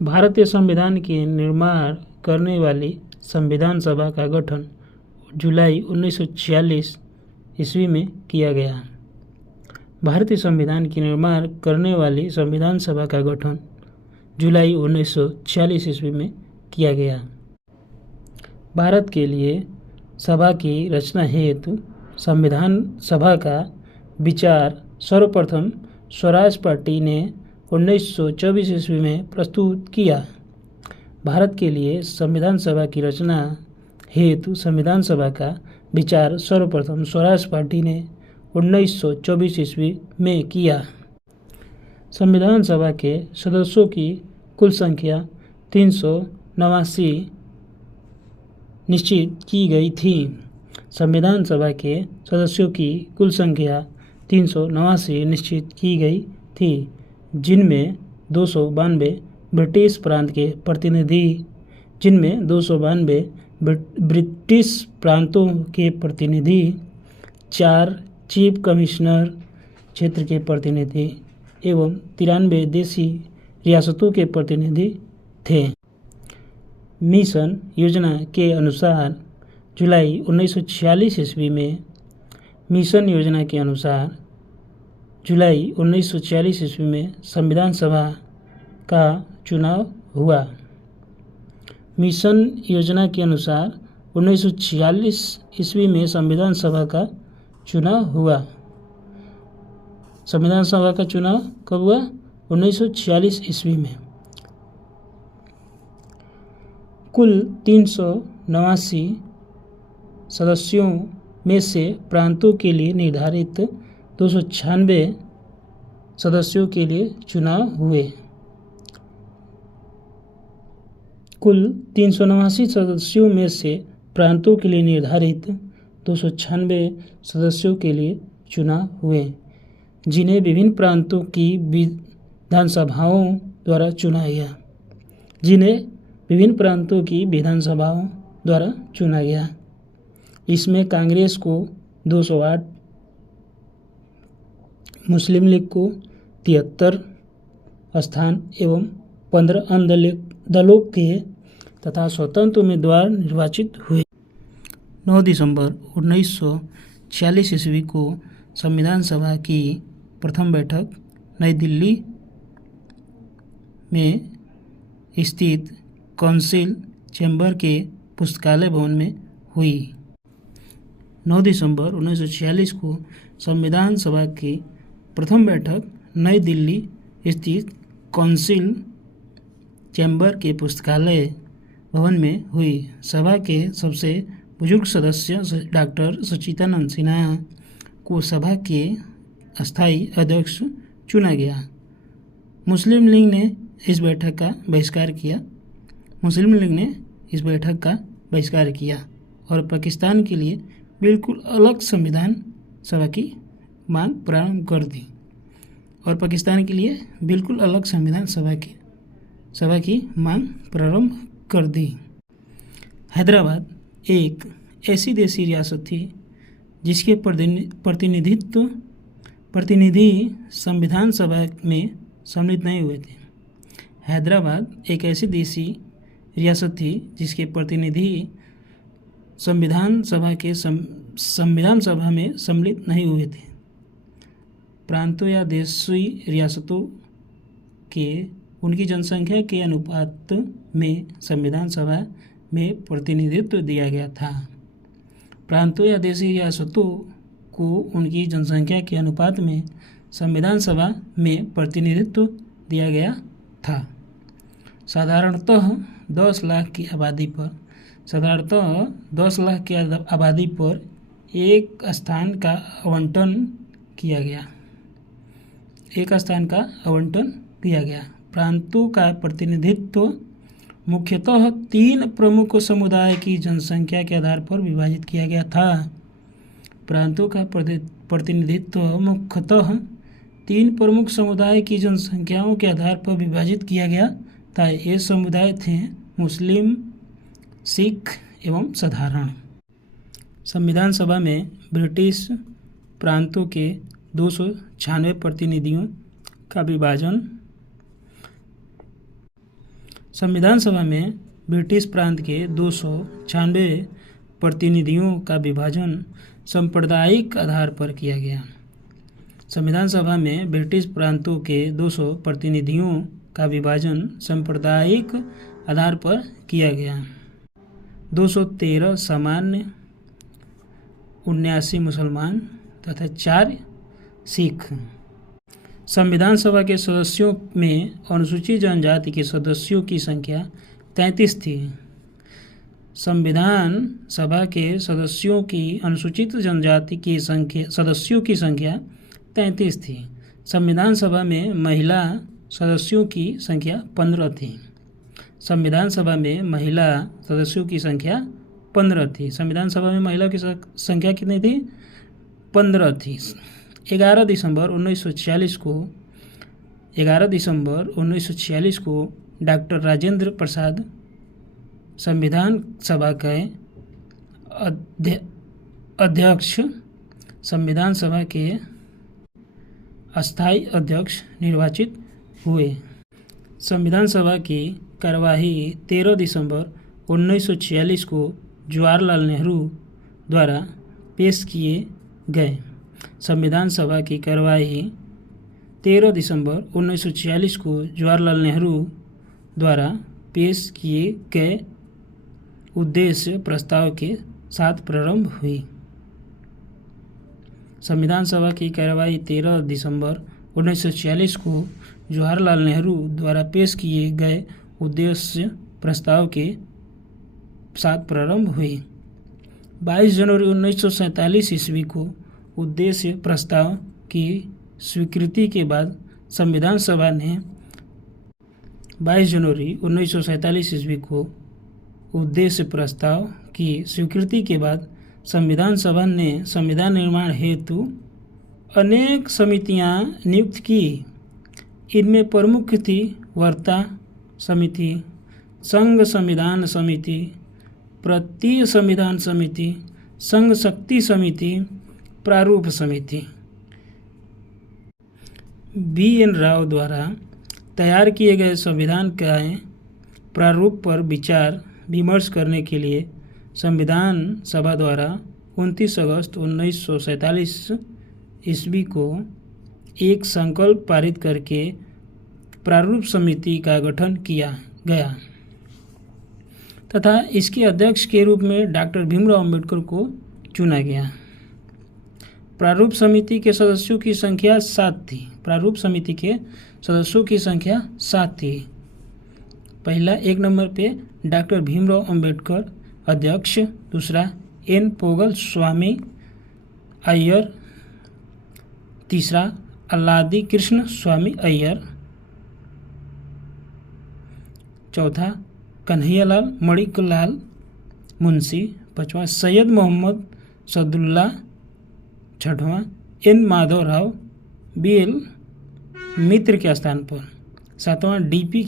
भारतीय संविधान के निर्माण करने वाली संविधान सभा का गठन जुलाई 1946 ईस्वी में किया गया। भारतीय संविधान के निर्माण करने वाली संविधान सभा का गठन जुलाई 1946 ईस्वी में किया गया। भारत के लिए सभा की रचना हेतु संविधान सभा का विचार सर्वप्रथम स्वराज पार्टी ने 1924 ईस्वी में प्रस्तुत किया। भारत के लिए संविधान सभा की रचना हेतु संविधान सभा का विचार सर्वप्रथम स्वराज पार्टी ने 1924 ईस्वी में किया। संविधान सभा के सदस्यों की कुल संख्या 389 निश्चित की गई थी। संविधान सभा के सदस्यों की कुल संख्या 389 निश्चित की गई थी, जिनमें 292 ब्रिटिश प्रांत के प्रतिनिधि ब्रिटिश प्रांतों के प्रतिनिधि, 4 चीफ कमिश्नर क्षेत्र के प्रतिनिधि एवं 93 देशी रियासतों के प्रतिनिधि थे। मिशन योजना के अनुसार जुलाई 1946 ईस्वी में संविधान सभा का चुनाव हुआ। मिशन योजना के अनुसार 1946 ईस्वी में संविधान सभा का चुनाव हुआ। संविधान सभा का चुनाव कब हुआ? 1946 ईस्वी में। कुल 389 सदस्यों में से प्रांतों के लिए निर्धारित 296 सदस्यों के लिए चुनाव हुए। कुल 389 सदस्यों में से प्रांतों के लिए निर्धारित 296 सदस्यों के लिए चुनाव हुए, जिन्हें विभिन्न प्रांतों की विधानसभाओं द्वारा चुना गया। इसमें कांग्रेस को 208, मुस्लिम लीग को 73 स्थान एवं 15 अन्य दलों के तथा स्वतंत्र उम्मीदवार निर्वाचित हुए। 9 दिसंबर 1946 ईस्वी को संविधान सभा की प्रथम बैठक नई दिल्ली में स्थित काउंसिल चैम्बर के पुस्तकालय भवन में हुई। 9 दिसंबर 1946 को संविधान सभा की प्रथम बैठक नई दिल्ली स्थित काउंसिल चैम्बर के पुस्तकालय भवन में हुई। सभा के सबसे बुजुर्ग सदस्य डॉक्टर सच्चिदानंद सिन्हा को सभा के अस्थायी अध्यक्ष चुना गया। मुस्लिम लीग ने इस बैठक का बहिष्कार किया और पाकिस्तान के लिए बिल्कुल अलग संविधान सभा की मांग प्रारंभ कर दी। हैदराबाद एक ऐसी देशी रियासत थी जिसके प्रतिनिधि संविधान सभा में सम्मिलित नहीं हुए थे। हैदराबाद एक ऐसी देशी रियासत थी जिसके प्रतिनिधि संविधान सभा में सम्मिलित नहीं हुए थे। प्रांतों या देशी रियासतों के उनकी जनसंख्या के अनुपात में संविधान सभा में प्रतिनिधित्व दिया गया था। प्रांतों या देशी रियासतों को उनकी जनसंख्या के अनुपात में संविधान सभा में प्रतिनिधित्व दिया गया था। साधारणतः 10 लाख की आबादी पर एक स्थान का आवंटन किया गया। प्रांतों का प्रतिनिधित्व मुख्यतः 3 प्रमुख समुदाय की जनसंख्या के आधार पर विभाजित किया गया था। प्रांतों का प्रतिनिधित्व मुख्यतः 3 प्रमुख समुदाय की जनसंख्याओं के आधार पर विभाजित किया गया था। ये समुदाय थे मुस्लिम, सिख एवं साधारण। संविधान सभा में ब्रिटिश प्रांतों के 296 प्रतिनिधियों का विभाजन संविधान सभा में ब्रिटिश प्रांत के 296 प्रतिनिधियों का विभाजन सांप्रदायिक आधार पर किया गया। संविधान सभा में ब्रिटिश प्रांतों के 200 प्रतिनिधियों का विभाजन सांप्रदायिक आधार पर किया गया। 213 सामान्य, 79 मुसलमान तथा 4 सिख। संविधान सभा के सदस्यों में अनुसूचित जनजाति के सदस्यों की संख्या 33 थी। संविधान सभा के सदस्यों की अनुसूचित जनजाति की सदस्यों की संख्या 33 थी। संविधान सभा में महिला सदस्यों की संख्या 15 थी। संविधान सभा में महिला सदस्यों की संख्या 15 थी। संविधान सभा में महिला की संख्या कितनी थी? 15 थी। 11 दिसंबर 1946 को डॉक्टर राजेंद्र प्रसाद संविधान सभा के अध्यक्ष, संविधान सभा के अस्थायी अध्यक्ष निर्वाचित हुए। संविधान सभा की कार्यवाही 13 दिसंबर 1946 को जवाहरलाल नेहरू द्वारा पेश किए गए। संविधान सभा की कार्यवाही 13 दिसंबर 1946 को जवाहरलाल नेहरू द्वारा पेश किए गए उद्देश्य प्रस्ताव के साथ प्रारंभ हुई। संविधान सभा की कार्यवाही 13 दिसंबर 1946 को जवाहरलाल नेहरू द्वारा पेश किए गए उद्देश्य प्रस्ताव के साथ प्रारंभ हुई। 22 जनवरी 1947 ईस्वी को उद्देश्य प्रस्ताव की स्वीकृति के बाद संविधान सभा ने 22 जनवरी 1947 ईस्वी को उद्देश्य प्रस्ताव की स्वीकृति के बाद संविधान सभा ने संविधान निर्माण हेतु अनेक समितियां नियुक्त की। इनमें प्रमुख थी वार्ता समिति, संघ संविधान समिति, प्रांतीय संविधान समिति, संघ शक्ति समिति, प्रारूप समिति। BN राव द्वारा तैयार किए गए संविधान के प्रारूप पर विचार विमर्श करने के लिए संविधान सभा द्वारा 29 अगस्त 1947 ईस्वी को एक संकल्प पारित करके प्रारूप समिति का गठन किया गया तथा इसके अध्यक्ष के रूप में डॉक्टर भीमराव अंबेडकर को चुना गया। प्रारूप समिति के सदस्यों की संख्या 7 थी। प्रारूप समिति के सदस्यों की संख्या 7 थी। पहला 1 नंबर पे डॉक्टर भीमराव अंबेडकर अध्यक्ष, दूसरा N पोगल स्वामी अय्यर, तीसरा अल्लादी कृष्ण स्वामी अय्यर, चौथा कन्हैयालाल मणिकलाल मुंशी, पांचवा सैयद मोहम्मद सदुल्ला, छठवां N माधवराव BL मित्र के स्थान पर, सातवां DP